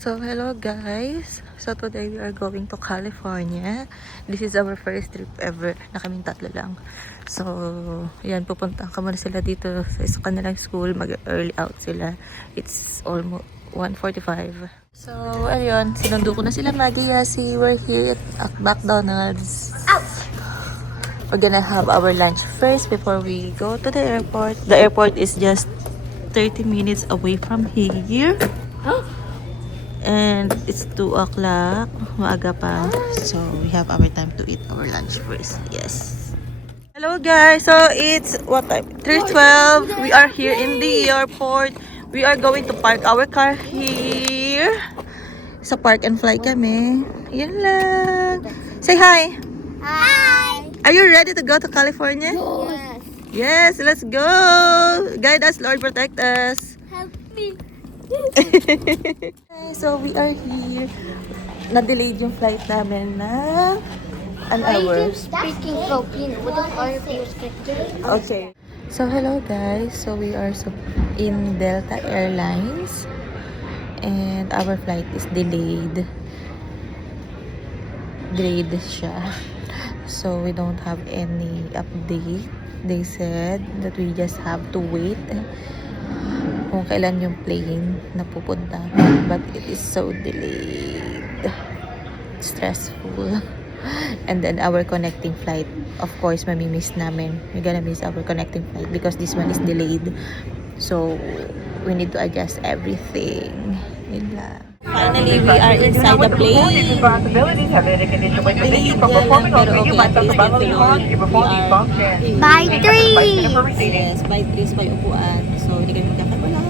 So, hello guys. So, today we are going to California. This is our first trip ever na kaming tatlo lang. So, yan, pupunta ka muna sila dito sa kanilang school. Mag-early out sila. It's almost 1:45. So, ayun, sinundo ko na sila Maggie. Yasi, we're here at McDonald's. We're gonna have our lunch first before we go to the airport. The airport is just 30 minutes away from here. And it's 2 o'clock. Maaga pa. So, we have our time to eat our lunch first. Yes. Hello guys. So, it's what time? 3:12. We are here in the airport. We are going to park our car here. Sa park and fly kami. Yan lang. Say hi. Hi! Are you ready to go to California? Yes. Yes, let's go. Guide us, Lord, protect us. Help me. So, we are here. Na-delayed yung flight namin na an Are you hour. just speaking Filipino? What the fuck are you speaking? Okay. So, hello guys. So, we are in Delta Airlines. And our flight is delayed. Delayed siya. So, we don't have any update. They said that we just have to wait kung kailan yung plane na pupunta. But it is so delayed. Stressful. And then our connecting flight, of course, mamimiss namin. We're gonna miss our connecting flight because this one is delayed. So, we need to adjust everything. Yun lang. Finally, we are inside the plane. Delayed nga lang, pero okay, at least ito Lord. We are By 3! Yes, by 3 by upuan. So, hindi kami magkakabala.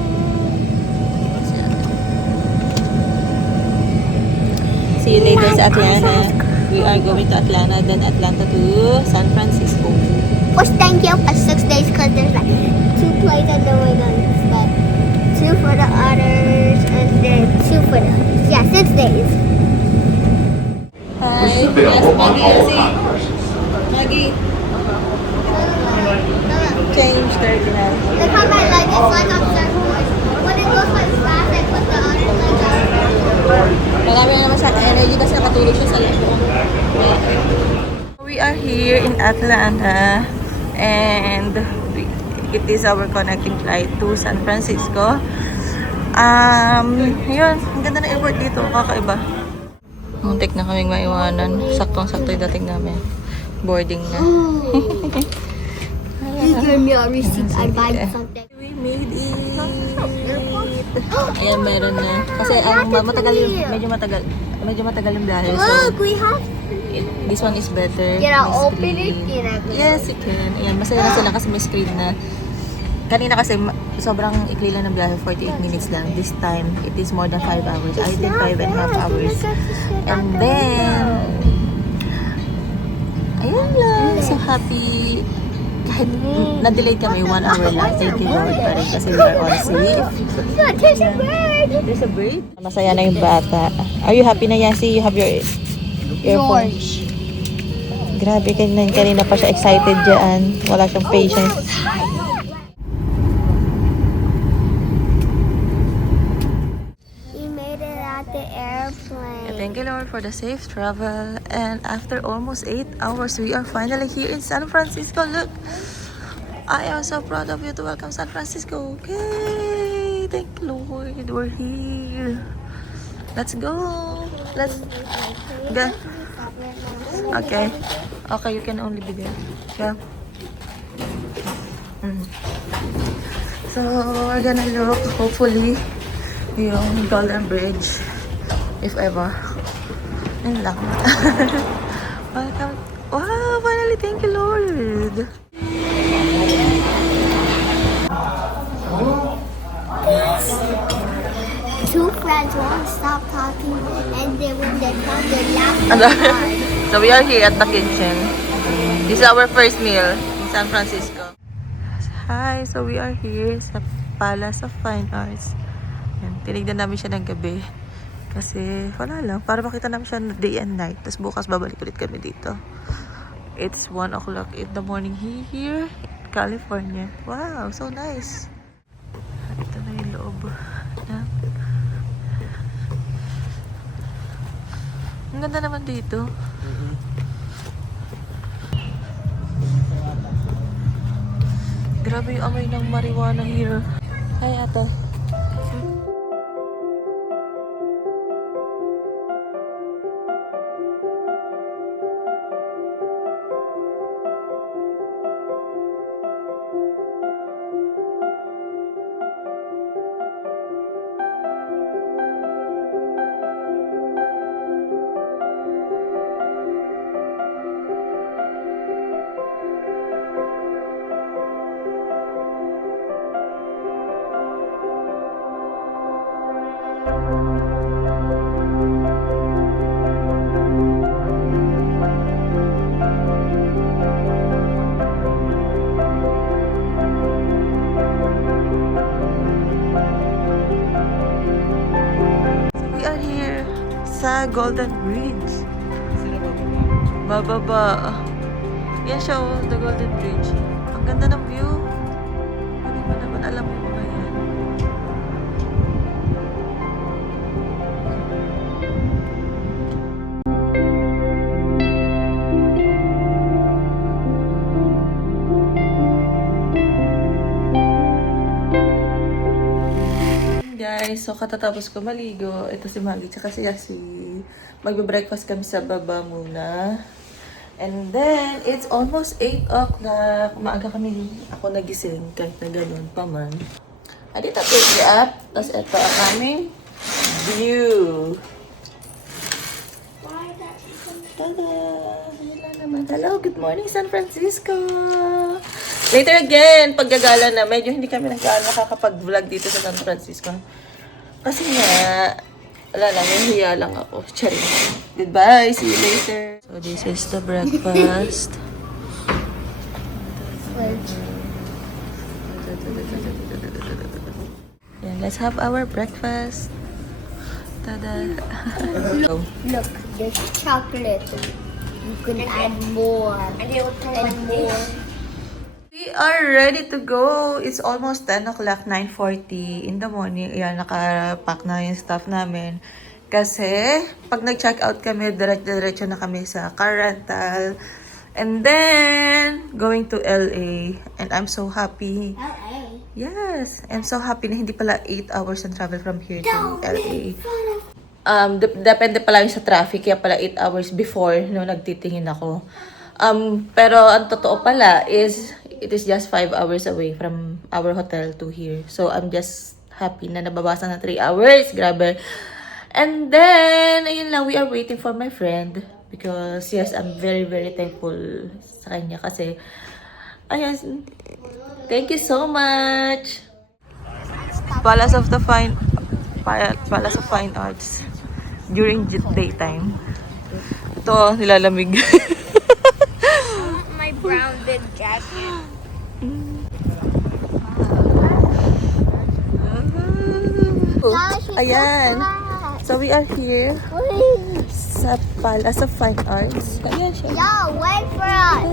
See you later sa Atlanta. We are going to Atlanta, then Atlanta to San Francisco. First, thank you for 6 days because there's like 2 plays and then we're going to stay. 2 for the others and then 2 for the others. Yeah, 6 days. Hi. Yes, Maggie. See? Maggie. Change 39. Look how my leg is like on surfboard. When it goes like fast, I put the other leg on. Marami na naman siya energy kasi nakatulog siya sa loob. We are here in Atlanta and it is our connecting flight to San Francisco. Yun, ang ganda ng airport dito, kakaiba. Muntik na kaming maiwanan. Saktong-sakto yung dating namin. Boarding na. You give me a receipt. I buy something. We made it! Ayan, meron na. Kasi matagal yung, medyo matagal yung biyahe. So, Look, we have. this one is better. Can I May open it? screen. Can I? Yes, you can. Ayan, masaya na sila kasi may screen na. Kanina kasi sobrang ikli lang ng biyahe, 48 minutes lang. This time, it is more than 5 hours. I did 5.5 hours. And then, ayun lang. So happy. Kahit na-delay kami, 1 hour lang. Thank you Lord pa rin kasi we are all safe. Look, there's a bird. There's a bird. Masaya na yung bata. Are you happy na, Yasi? You have your earphone? Grabe, kanina pa siya excited dyan. Wala siyang patience. We made it at the airplane. Thank you Lord for the safe travel. And after almost 8 hours, we are finally here in San Francisco. Look, I am so proud of you to welcome San Francisco. Okay, thank you Lord, we're here. Let's go. Let's go. Okay. Okay, you can only be there. Go. So, we're gonna look, hopefully, yung Golden Bridge. If ever. Yun lang. Welcome. Wow, finally, thank you, Lord. Two friends won't stop talking, and then when they come, they laugh. So, we are here at the kitchen. This is our first meal in San Francisco. Hi, so we are here sa Palace of Fine Arts. Yan, tinignan namin siya ng gabi. Kasi, wala lang. Para makita namin siya day and night. Tapos bukas babalik ulit kami dito. It's 1 o'clock in the morning here in California. Wow, so nice. Ito na yung loob. Ang ganda naman dito. Grabe yung amoy ng marijuana here. Hi, ata. We are here sa Golden Bridge. Bababa. Yan siya, oh, the Golden Bridge. Ang ganda ng view. Hindi mo naman alam yung mga yan. Guys, so katatapos ko maligo, ito si Maggie tsaka si Yasi. Magbe-breakfast kami sa baba muna. And then, it's almost 8 o'clock. Maaga kami, ako nagising kahit na ganun pa man. I did a pick up. Tapos ito ang aming view. Tada! Wala naman. Hello, good morning San Francisco! Later again, paggagala na, medyo hindi kami nakakapag-vlog dito sa San Francisco. Kasi nga, wala lang, hiya lang ako. Charing. Goodbye, see you later. So this is the breakfast. Yan, let's have our breakfast. Tada! Look, there's chocolate. You can add more and more. We are ready to go. It's almost 10 o'clock, 9:40 in the morning. Ayan, nakapack na yung stuff namin. Kasi, pag nag-check out kami, diretso na kami sa car rental. And then, going to LA. And I'm so happy. LA. Yes, I'm so happy na hindi pala 8 hours ang travel from here to LA. Depende pala yung sa traffic, kaya pala 8 hours before no nagtitingin ako. Pero ang totoo pala is it is just 5 hours away from our hotel to here. So I'm just happy na nababasan na 3 hours. Grabe. And then, ayun lang, we are waiting for my friend. Because yes, I'm very, very thankful sa kanya kasi, ayun, thank you so much. Palace of Fine Arts during daytime. Ito, nilalamig. My brown big jacket. Ayan. So we are here sa Palace of Fine Arts. Ayan siya. Yo, wait for us.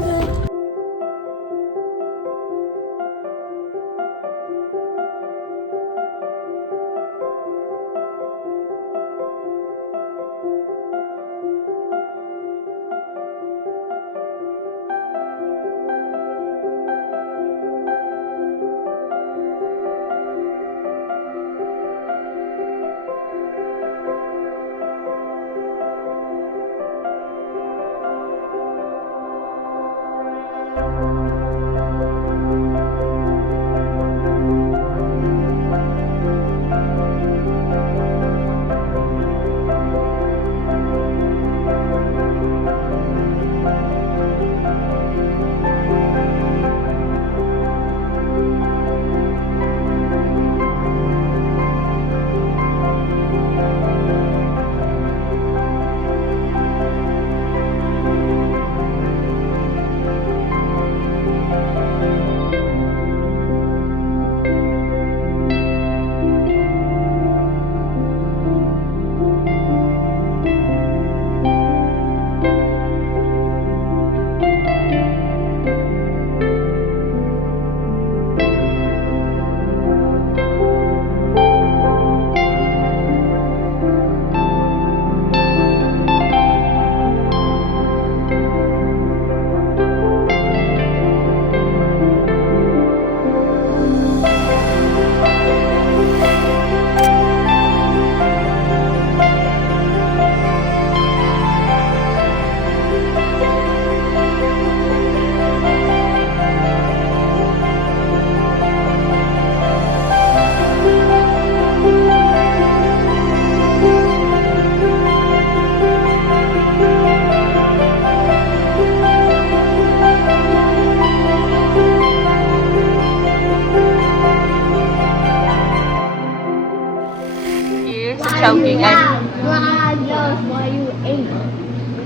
Choking eye. Why you ate?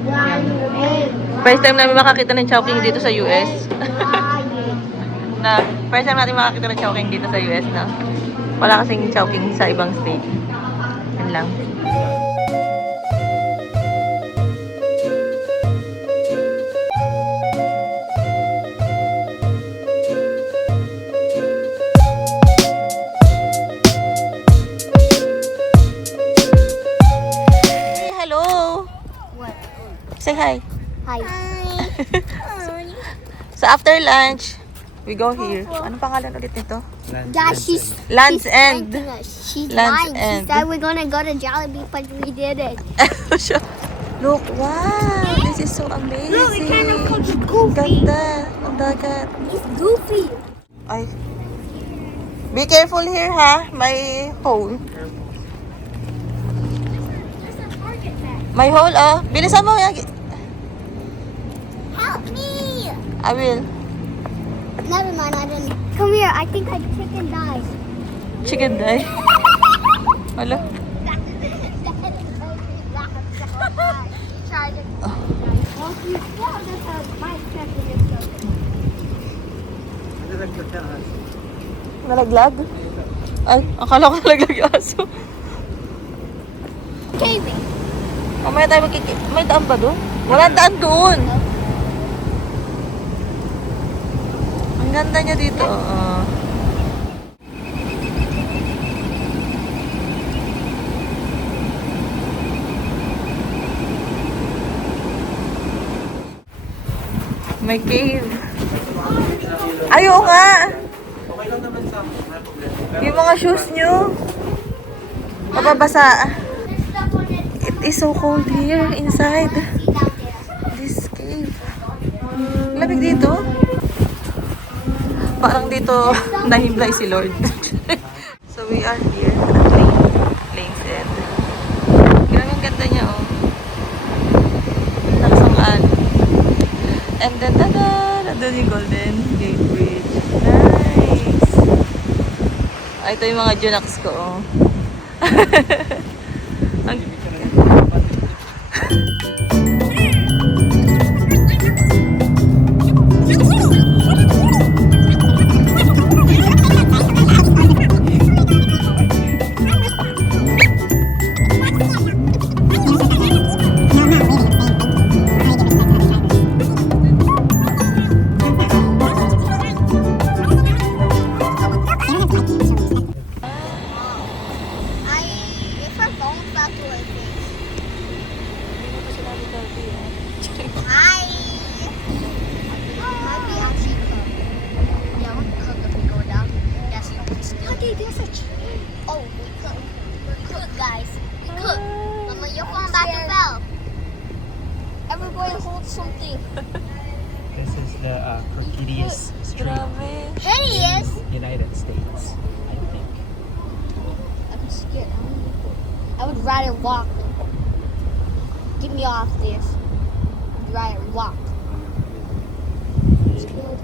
Why you ate? First time namin makakita ng Chowking dito sa US. Na, first time natin makakita ng Chowking dito sa US na. Wala kasing Chowking sa ibang state. Yan lang. Hey, hello! What? Say hi. Hi. So after lunch, we go here. Anong pangalan ulit nito? Yeah, she's Land's she's End. pranking us. She's Land's lying. End. She said we're gonna go to Jollibee, but we didn't. Look, wow! This is so amazing. Look, it kind of looks Ang goofy. ganda. Ang dagat. It's goofy. Ay. Be careful here, ha? May hole. There's a target there. May hole, oh. Bilisan mo. Help me! I will. Never mind, I didn't. Come here. I think I chicken died. Chicken die. Hala. Nalaglag? Ay, akala ko nalaglag yung aso. Caving. Mamaya tayo may daan ba doon? Walang daan doon. Ang ganda niya dito. May cave. Ayaw nga. Okay lang naman sa akin, wala problema. Yung mga shoes nyo. Mababasa. It is so cold here inside this cave. Lamig dito. Parang dito nahimlay si Lord. So we are here at Lane's End. Ang ganda niya, oh. Nakasangaan. And then, tada! Nandun yung Golden Gate Bridge. Nice! Ay, ito yung mga junaks ko, oh. Ang If her phone fell to her face. Hi. Maybe I should cook. Yeah, we cook if we go down. Yeah, she can still. Okay, there's a tree. Oh, we cook. We're cook, guys. We cook. Mama, your phone back and fell. Everybody hold something. This is the Crocodius Street, grabe. There he is. United States, I think. I'm scared. I would rather walk. Get me off this. I'd rather walk. It's good.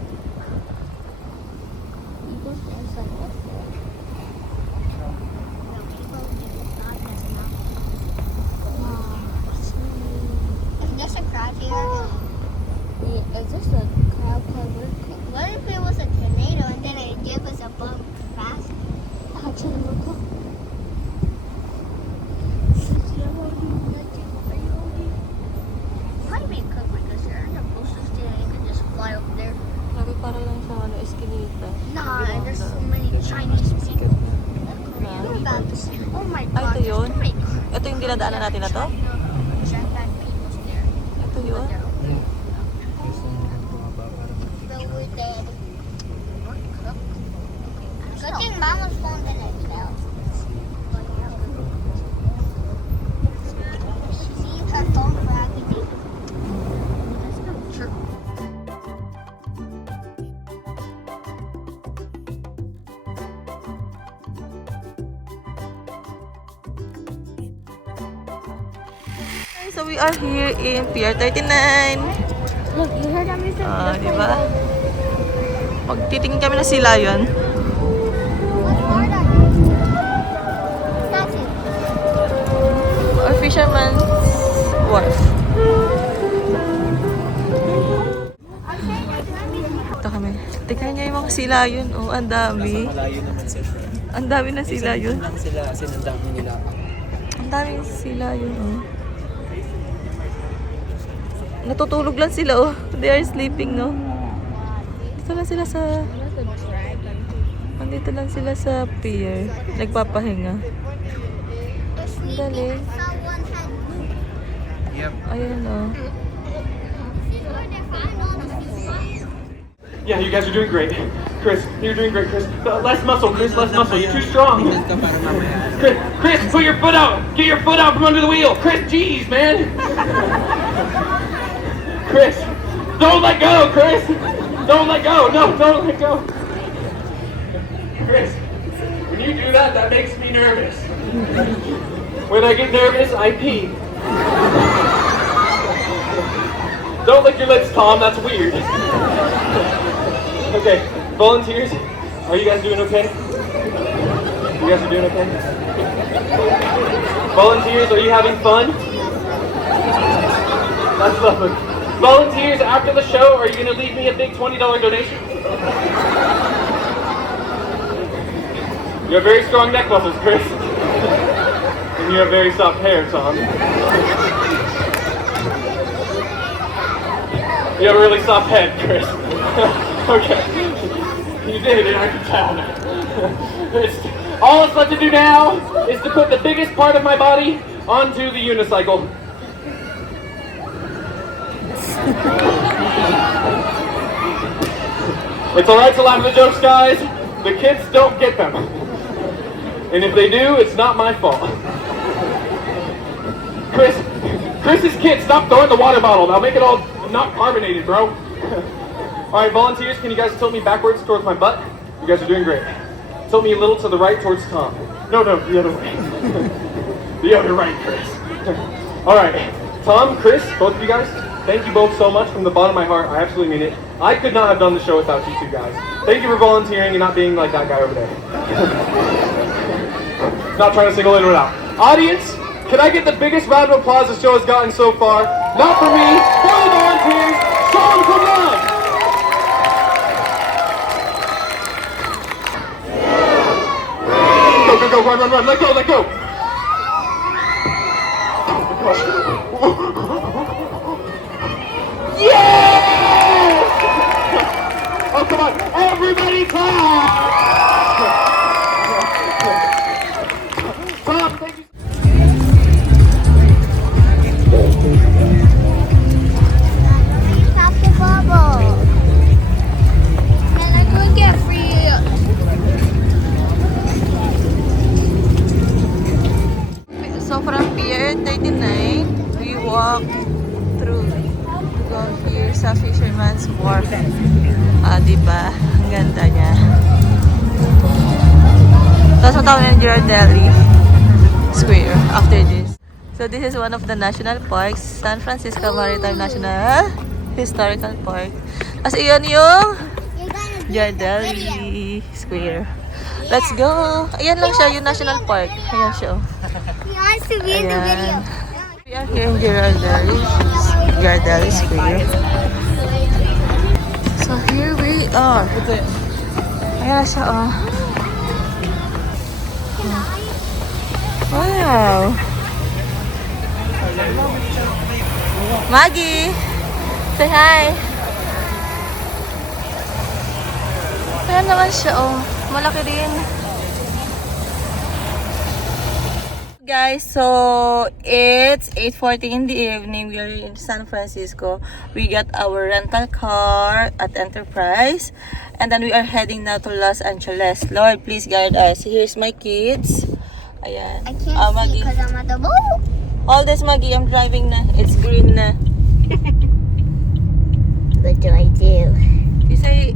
It's like, what the? Is this a crab here? Is this a crab covered? What if it was a tornado and then it gave us a bump fast? Actually, we're cool. Might be cooked because you're in the closest to it. You can just fly over there. Grabe, para lang sa eskinita. Nah, there's so many Chinese people. What about this? Oh my Ay, god. ito yun? there's so many Ito yung dinadaanan natin na to? Japan people there. Ito yun? Gusto mo rin bumaba para But we're dead. Good thing Mama's phone didn't fail. She used her phone for everything. That's not true. So we are here in Pier 39. Look, you heard that music? Ah, di ba? Magtitingin kami na si Lion. What are that? Statue. Fisherman's Wharf. Ito kami. Tignan niyo yung mga sila yun. Oh, ang dami. Malayo naman siya. Ang dami na sila yun. Lang sila kasi ang dami nila. Ang daming sila yun, oh. Natutulog lang sila, oh. They are sleeping, no? Dito lang sila sa... Nandito lang sila sa pier. Nagpapahinga. Ang galing. Someone had Yep. Ayan, oh. Yeah, you guys are doing great. Chris, you're doing great, Chris. Less muscle, Chris, less muscle. You're too strong. Chris, put your foot out. Get your foot out from under the wheel. Chris, jeez, man. Chris, don't let go, Chris. Don't let go. No, don't let go. Chris, when you do that, that makes me nervous. When I get nervous, I pee. Don't lick your lips, Tom. That's weird. Okay, volunteers, are you guys doing okay? You guys are doing okay? Volunteers, are you having fun? That's lovely. Volunteers, after the show, are you going to leave me a big $20 donation? You have very strong neck muscles, Chris. And you have very soft hair, Tom. You have a really soft head, Chris. Okay. You did it, I can tell. All it's left to do now is to put the biggest part of my body onto the unicycle. It's alright to laugh at the jokes, guys. The kids don't get them. And if they do, it's not my fault. Chris's kid, stop throwing the water bottle. Now make it all not carbonated, bro. Alright, volunteers, can you guys tilt me backwards towards my butt? You guys are doing great. Tilt me a little to the right towards Tom. No, the other way. The other right, Chris. Alright, Tom, Chris, both of you guys, thank you both so much from the bottom of my heart. I absolutely mean it. I could not have done the show without you two guys. Thank you for volunteering and not being like that guy over there. Not trying to single anyone out. Audience, can I get the biggest round of applause the show has gotten so far? Not for me, for the volunteers. Show them some love. Go, run, let go. Yes! Oh, come on, everybody clap! Tom, thank you. Pop the bubble. And I'm going to get free. So from Pier 39, we walk through. Go here sa Fisherman's Wharf. Diba? Ang ganda niya. Tapos matawag ng Girardelli Square after this. So this is one of the national parks, San Francisco Maritime National Historical Park. Tapos iyon yung Girardelli Square. Let's go! Ayan lang siya, yung national park. Ayan siya. He wants to be in the video. We are here in Girardelli Square. So here we are. Ayan siya, oh. Wow! Maggie! Say hi! Ayan naman siya, oh. Malaki din. Guys, so it's 8:40 in the evening. We are in San Francisco. We got our rental car at Enterprise, and then we are heading now to Los Angeles. Lord, please guide us. Here's my kids. Ayan. I can't see Maggie. because I'm at the boat. All this, Maggie, I'm driving na. It's green na. What do I do? You say